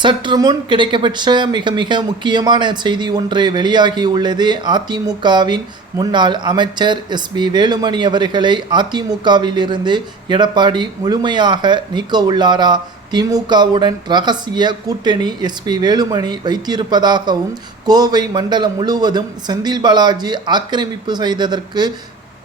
சற்று முன் கிடைக்கப்பெற்ற மிக மிக முக்கியமான செய்தி ஒன்று வெளியாகியுள்ளது. அதிமுகவின் முன்னாள் அமைச்சர் எஸ்பி வேலுமணி அவர்களை அதிமுகவிலிருந்து எடப்பாடி முழுமையாக நீக்க உள்ளாரா? திமுகவுடன் ரகசிய கூட்டணி எஸ்பி வேலுமணி வைத்திருப்பதாகவும் கோவை மண்டலம் முழுவதும் செந்தில் பாலாஜி ஆக்கிரமிப்பு செய்ததற்கு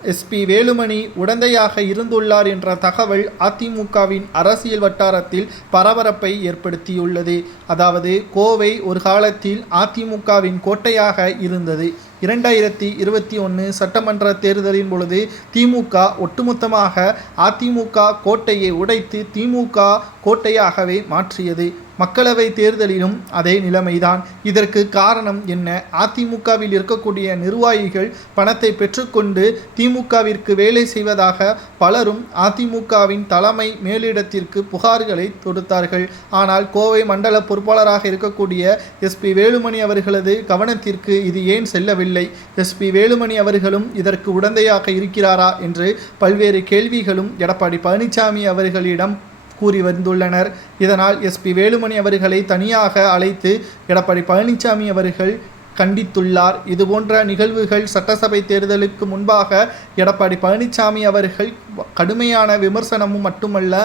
எஸ்பி வேலுமணி உடந்தையாக இருந்துள்ளார் என்ற தகவல் அதிமுகவின் அரசியல் வட்டாரத்தில் பரபரப்பை ஏற்படுத்தியுள்ளது. அதாவது கோவை ஒரு காலத்தில் அதிமுகவின் கோட்டையாக இருந்தது. இரண்டாயிரத்தி இருபத்தி ஒன்று சட்டமன்ற தேர்தலின் பொழுது திமுக ஒட்டுமொத்தமாக அதிமுக கோட்டையை உடைத்து திமுக கோட்டையாகவே மாற்றியது. மக்களவை தேர்தலிலும் அதே நிலைமைதான். இதற்கு காரணம் என்ன? அதிமுகவில் இருக்கக்கூடிய நிர்வாகிகள் பணத்தை பெற்றுக்கொண்டு திமுகவிற்கு வேலை செய்வதாக பலரும் அதிமுகவின் தலைமை மேலிடத்திற்கு புகார்களை தொடுத்தார்கள். ஆனால் கோவை மண்டல பொறுப்பாளராக இருக்கக்கூடிய எஸ்பி வேலுமணி அவர்களது கவனத்திற்கு இது ஏன் செல்லவில்லை? எஸ்பி வேலுமணி அவர்களும் இதற்கு உடந்தையாக இருக்கிறாரா? என்று பல்வேறு கேள்விகளும் எடப்பாடி பழனிசாமி அவர்களிடம் கூறி வந்துள்ளனர் இதனால் எஸ்பி வேலுமணி அவர்களை தனியாக அழைத்து எடப்பாடி பழனிசாமி அவர்கள் கண்டித்துள்ளார். இதுபோன்ற நிகழ்வுகள் சட்டசபை தேர்தலுக்கு முன்பாக எடப்பாடி பழனிசாமி அவர்கள் கடுமையான விமர்சனமும் மட்டுமல்ல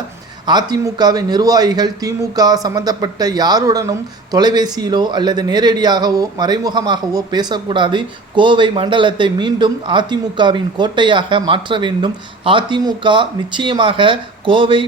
அதிமுகவின் நிர்வாகிகள் திமுக சம்பந்தப்பட்ட யாருடனும் தொலைபேசியிலோ அல்லது நேரடியாகவோ மறைமுகமாகவோ பேசக்கூடாது. கோவை மண்டலத்தை மீண்டும் அதிமுகவின் கோட்டையாக மாற்ற வேண்டும். அதிமுக நிச்சயமாக கோவை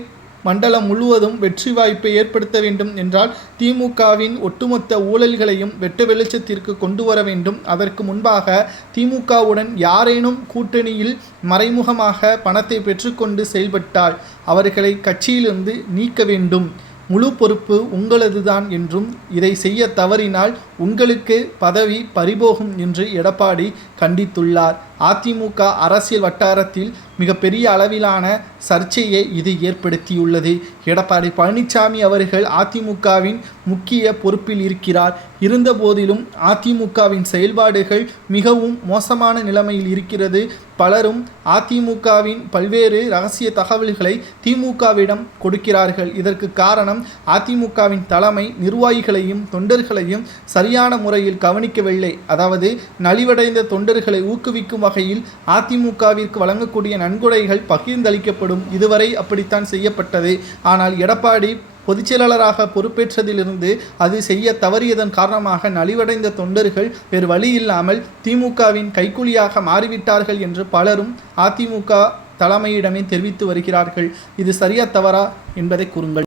மண்டலம் முழுவதும் வெற்றி வாய்ப்பை ஏற்படுத்த வேண்டும் என்றால் திமுகவின் ஒட்டுமொத்த ஊழல்களையும் வெட்ட வெளிச்சத்திற்கு கொண்டு வர வேண்டும். அதற்கு முன்பாக திமுகவுடன் யாரேனும் கூட்டணியில் மறைமுகமாக பணத்தை பெற்றுக்கொண்டு செயல்பட்டால் அவர்களை கட்சியிலிருந்து நீக்க வேண்டும். முழு பொறுப்பு உங்களதுதான் என்றும் இதை செய்ய தவறினால் உங்களுக்கு பதவி பறிபோகும் என்று எடப்பாடி கண்டித்துள்ளார். அதிமுக அரசியல் வட்டாரத்தில் மிகப்பெரிய அளவிலான சர்ச்சையை இது ஏற்படுத்தியுள்ளது. எடப்பாடி பழனிசாமி அவர்கள் அதிமுகவின் முக்கிய பொறுப்பில் இருக்கிறார். இருந்தபோதிலும் அதிமுகவின் செயல்பாடுகள் மிகவும் மோசமான நிலைமையில் இருக்கிறது. பலரும் அதிமுகவின் பல்வேறு ரகசிய தகவல்களை திமுகவிடம் கொடுக்கிறார்கள். இதற்கு காரணம் அதிமுகவின் தலைமை நிர்வாகிகளையும் தொண்டர்களையும் சரியான முறையில் கவனிக்கவில்லை. அதாவது நலிவடைந்த தொண்டர்களை ஊக்குவிக்கும் வகையில் அதிமுகவிற்கு வழங்கக்கூடிய நன்கொடைகள் பகிர்ந்தளிக்கப்படும். இதுவரை அப்படித்தான் செய்யப்பட்டது. ஆனால் எடப்பாடி பொதுச்செயலாளராக பொறுப்பேற்றதிலிருந்து அது செய்ய தவறியதன் காரணமாக நலிவடைந்த தொண்டர்கள் வேறு வழி இல்லாமல் திமுகவின் கைக்கூலியாக மாறிவிட்டார்கள் என்று பலரும் அதிமுக தலைமையிடமே தெரிவித்து வருகிறார்கள். இது சரியா தவறா என்பதை கூறுங்கள்.